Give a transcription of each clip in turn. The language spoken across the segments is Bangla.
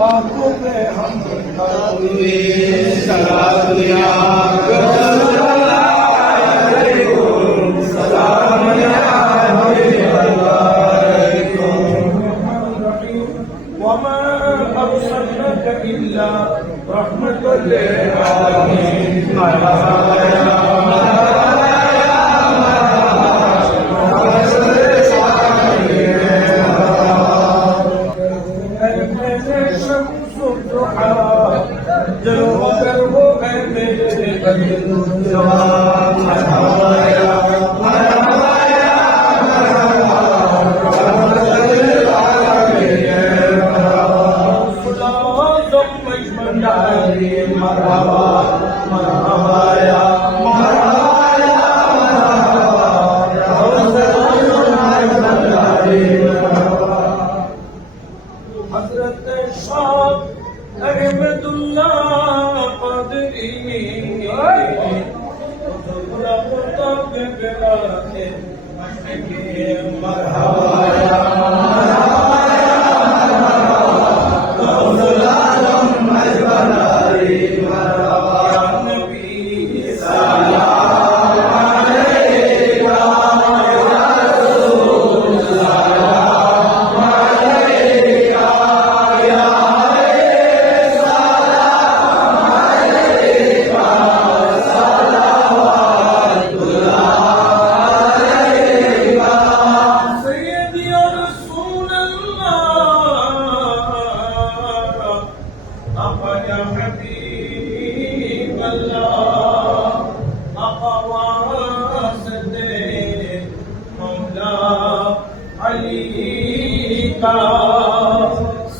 बातों पे हम إلا رحمة للعالمين Thank you, Marhaba.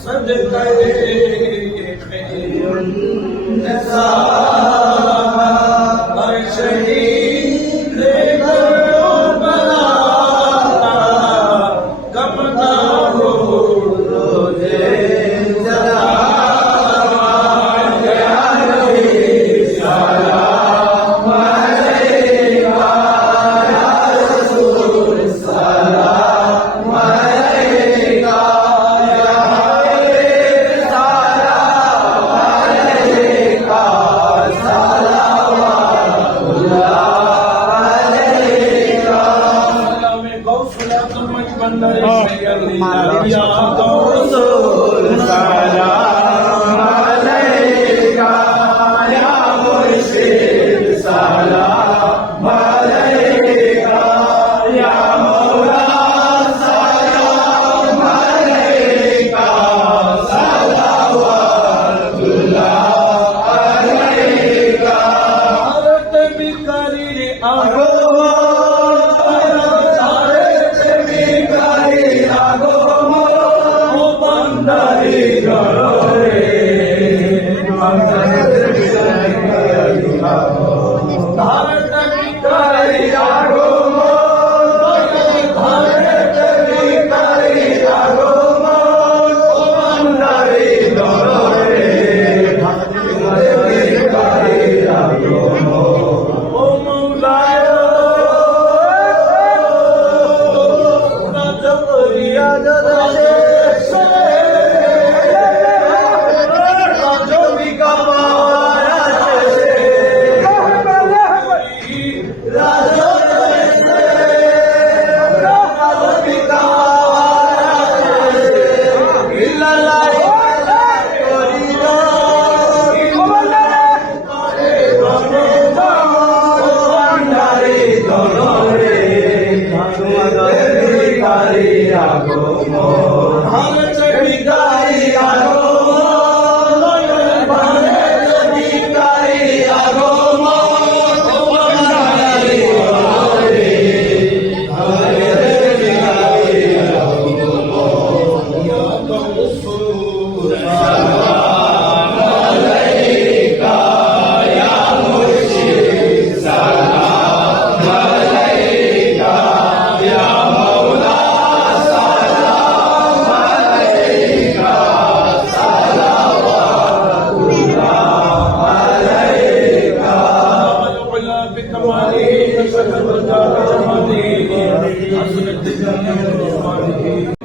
صدقے خیر النساء maravilla. Bharat لیا سارا سارا سارا لیکن کماری سر پرچا جم دے نسل سال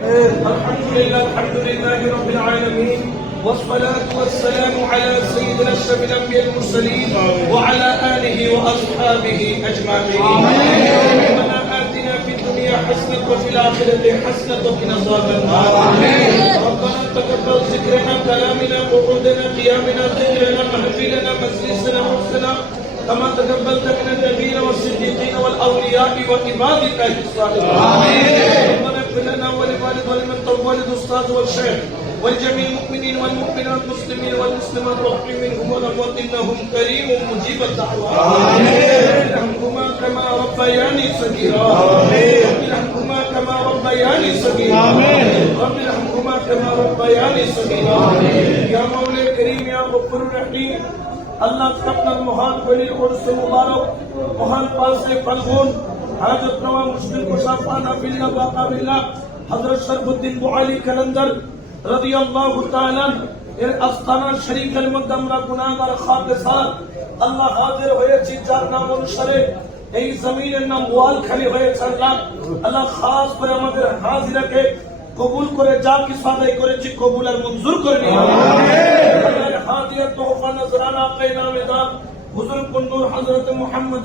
والصلاة والسلام على سيدنا أشرف الأنبياء المرسلين وعلى آله وأصحابه أجمعين. ربنا آتنا في الدنيا حسنة وفي الآخرة حسنة وقنا عذاب النار. ربنا تقبل ذكرنا كلامنا قعودنا قيامنا ذكرنا محفلنا مجلسنا حسنا كما تقبلت من النبيين والصديقين والأولياء وعبادك الصالحين ربنا اغفر لنا ولوالد ولمن طول الاستاذ والشيخ. والجميع المؤمنين والمؤمنات المسلمين والمسلمات الرحيم منهم والاموات انهم كريم مجيب الدعوات ارحمهما كما ربياني صغيرا رب ارحمهما كما ربياني صغيرا رب ارحمهما كما ربياني صغيرا يا مولى الكريم يا غفور الرحيم আল্লাহ আপনার মহান বলির উর্স মুবারক মহান পাশে ফাল্গুন হাজরত নওয়া মুশকিল কুশাফানা বিল্লাহ বাকা বিল্লাহ হযরত শরফুদ্দিন বুআলি কালান্দার রাদিয়াল্লাহু তাআলা এর আস্তানা শরীফের মধ্যে আমরা গুনাহগার খাতেসার আল্লাহ হাজির হয়েছি যার নাম অনুসারে এই জমিনের নাম ওয়াল খালি হয়েছে আল্লাহ আল্লাহ খাস করে আমাদের হাজিরাকে কবুল করে যা কিছু আদায় করেছি কবুল আর মঞ্জুর করে নিয়ে হাদিয়া তোহফা নজরানা পেনামে দাম হুজুর কুন্নুর হযরত মুহাম্মদ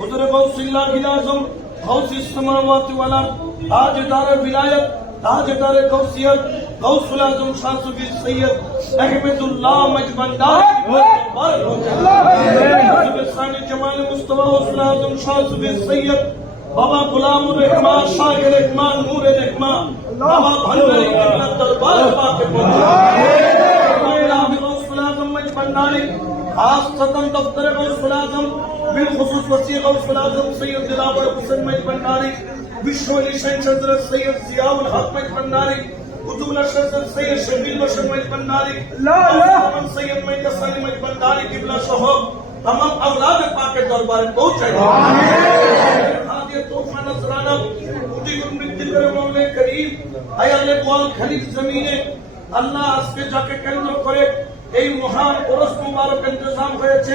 حضر غوث بلازم غوث السماوات والارض تاج دار ولایت تاج دار غوثیت غوث العظم شاہ سبیل سید احمد اللہ مجبندار زبستان جمال مصطفیٰ حسن اعظم شاہ سبیل سید بابا غلام الرحمان شاہ رحمان نور رحمان بابا بھنڈاری کے دربار پاک پہنچا میرا غوث العظم مجبنداری خاصة دفتر غوث الأعظم بالخصوص وسيع غوث الأعظم سيد دلاور حسن مجد بناری بشو علی شہن حضرت سید ضیاء الحق مجد بناری قطب الشہر سید شبیل بشر مجد بناری لا لا! ہم سید مجھ سانی مجد بناری قبلہ شہب تمام اولاد پاک کے دربار پہنچ ہیں آمین! حاضر توفہ نصرانہ مجھے گن میں دل کرے مولا کریم حیال قول خلیق زمینیں اللہ اس پہ جا کے کرنے کرے এই মহান ওরস মুবারক ইন্তজাম হয়েছে।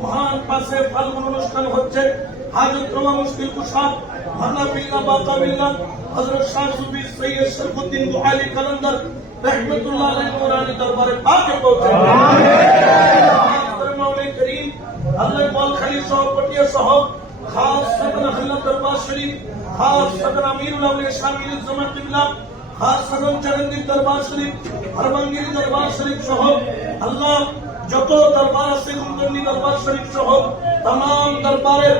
মহান পাশে ফাল্গুন অনুষ্ঠান হচ্ছে। হাজত রমা মুশকিল কুশাব ভানা বিল্লাহ বাকা বিল্লাহ হযরত শাহ সুফি সৈয়দ শরফুদ্দিন বুহালি কালান্দার রহমতুল্লাহ আলাইহি নুরানি দরবারে পাকে পৌঁছে মাওলানা করিম আল্লাহ বল খালি সভাপতি সহ খাস সদন আল্লাহ দরবার শরীফ, খাস সদন আমিরুল আউলিয়া শামিল জামাত বিল্লাহ খাস সাধন চারন্দির দরবার শরীফ হরমাঙ্গির দরবার শরীফ সহ আল্লাহ যত দরবার আছে কুন্দনী দরবার শরীফ সহ তাম দরবারের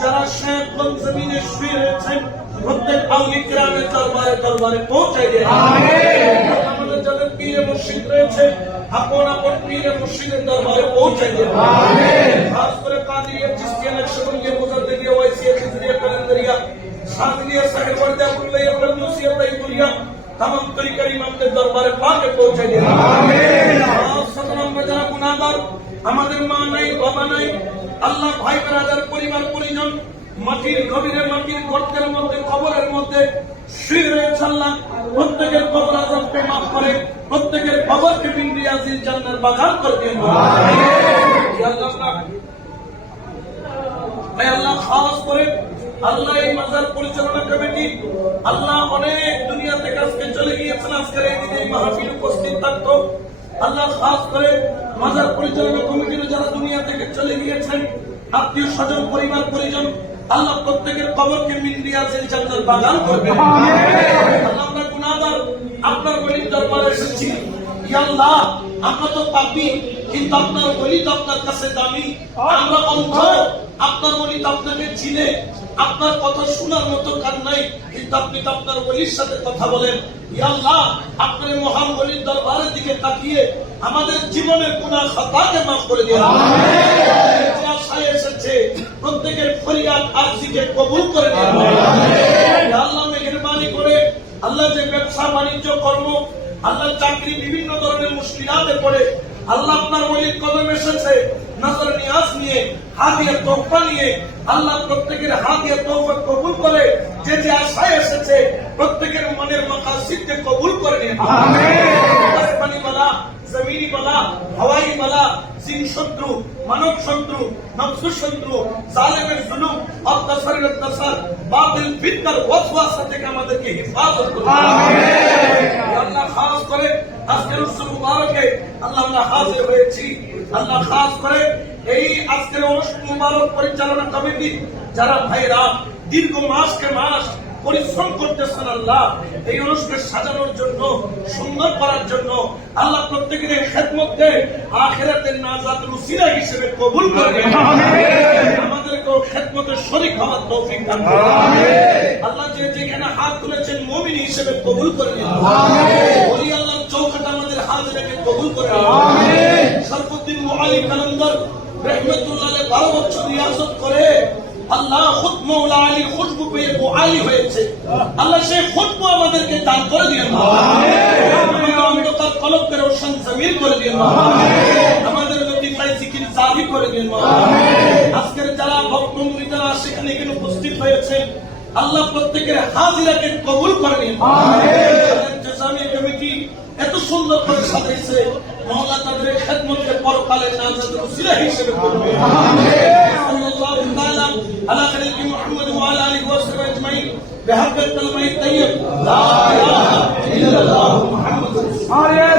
যারা শেখগঞ্জ জমিনে শুয়ে রয়েছেন প্রত্যেক আউলি গ্রামের দরবারে দরবারে পৌঁছাই সাহেব আমাদের মা নাই বাবা নাই আল্লাহ ভাই বেড়াদার পরিবার পরিজন মাটির গভীরে মাটির গর্তের মধ্যে কবরের মধ্যে প্রত্যেকের কবর আজাদকে মাফ করে প্রত্যেকের কবরকে বিন্দি আজিজ জান্নার বাগান করে দিন। আল্লাহ খাস করে আল্লাহ এই মাজার পরিচালনা কমিটি, আল্লাহ অনেক দুনিয়া থেকে আজকে চলে গিয়েছেন। আজকের এই দিনে মাহফিল উপস্থিত থাকতো। আল্লাহ খাস করে মাজার পরিচালনা কমিটির যারা দুনিয়া থেকে চলে গিয়েছেন, আত্মীয় স্বজন, পরিবার, পরিজন, আল্লাহ প্রত্যেকের কবরকে মিন্দিয়া সেই জান্নার বাগান আমরা গুনাহগার আপনার গরিব দরবারে এসেছি। আল্লাহ, আমরা তো পাপি, কিন্তু আপনার বলি আপনার কাছে দামি। আমরা অন্ধ, আপনার বলি আপনাকে চিনে। আপনার কথা শোনার মতো কান নাই, কিন্তু আপনি তো আপনার বলির সাথে কথা বলেন। আল্লাহ, আপনার মহান বলির দরবারের দিকে তাকিয়ে আমাদের জীবনের গুনাহ খাতাকে মাফ করে দিন। যে আশায় এসেছে, প্রত্যেকের ফরিয়াদ আরজিকে কবুল করে দিন আল্লাহ, মেহেরবানি করে আল্লাহ যে ব্যবসা, বাণিজ্য, কর্ম, আল্লাহ চাকরি বিভিন্ন ধরনের মুশকিলাতে পড়ে, আল্লাহ আপনার বলির কদম এসেছে। নজর নিয়াজ নিয়ে হাদিয়া তোফা নিয়ে আল্লাহ প্রত্যেকের হাদিয়া তোফা কবুল করে যে যে আশায় এসেছে প্রত্যেকের মনের মাকাসিদকে কবুল করে বালা জমিনি বালা হাওয়াই বালা জিন শত্রু মানব শত্রু নফসু শত্রু জালেমের জুলুম অত্যাচারের অত্যাচার বাতিল ফিতনার ওয়াসওয়াসা থেকে আমাদেরকে হেফাজত করুন। আল্লাহ খাস করে আজকের উৎসব মুবারকে আল্লাহ আমরা হাজির হয়েছি। আল্লাহ খাস করে এই আজকের অনুষ্ঠান মুবারক পরিচালনা কমিটি যারা ভাইরা দীর্ঘ মাসকে মাস পরিশ্রম করতেছেন আল্লাহ এই অনুষ্ঠান সাজানোর জন্য সুন্দর করার জন্য আল্লাহ প্রত্যেকের এই আখেরাতের নাজাতের উসিলা হিসেবে কবুল খেদমতের শরীক হওয়ার তৌফিক দান আল্লাহ যে যেখানে হাত তুলেছেন মমিন হিসেবে কবুল করে নিন। বলি চৌকাটা আমাদের হাজিরাকে কবুল করে নিন সরফুদ্দিন মোহালি রহমতুল্লাহ বারো বছর রিয়াজত করে আল্লাহ খুদ মৌলা আলী খুশবু পেয়ে আলী হয়েছে। আল্লাহ সেই খুশবু আমাদেরকে দান করে দিন আমাদের অন্ধকার কলবকে রোশন জমির করে দিন আমাদের লতিফায় জিকির জাহি করে দিন আজকের যারা ভক্ত সেখানে এখানে উপস্থিত হয়েছে আল্লাহ প্রত্যেকের হাজিরাকে কবুল করে নিন। কমিটি এত সুন্দর করে সাজাইছে মাওলা তাদের খেদমতকে পরকালে নাজাত উসিলা হিসেবে করুন সাল্লাল্লাহু তাআলা আলা খালিকি মুহাম্মদ ওয়া আলা আলিহি ওয়া সাহবিহি আজমাইন বিহাক্কাত কালমাই তাইয়্যিব লা ইলাহা ইল্লাল্লাহু মুহাম্মাদুর রাসূলুল্লাহ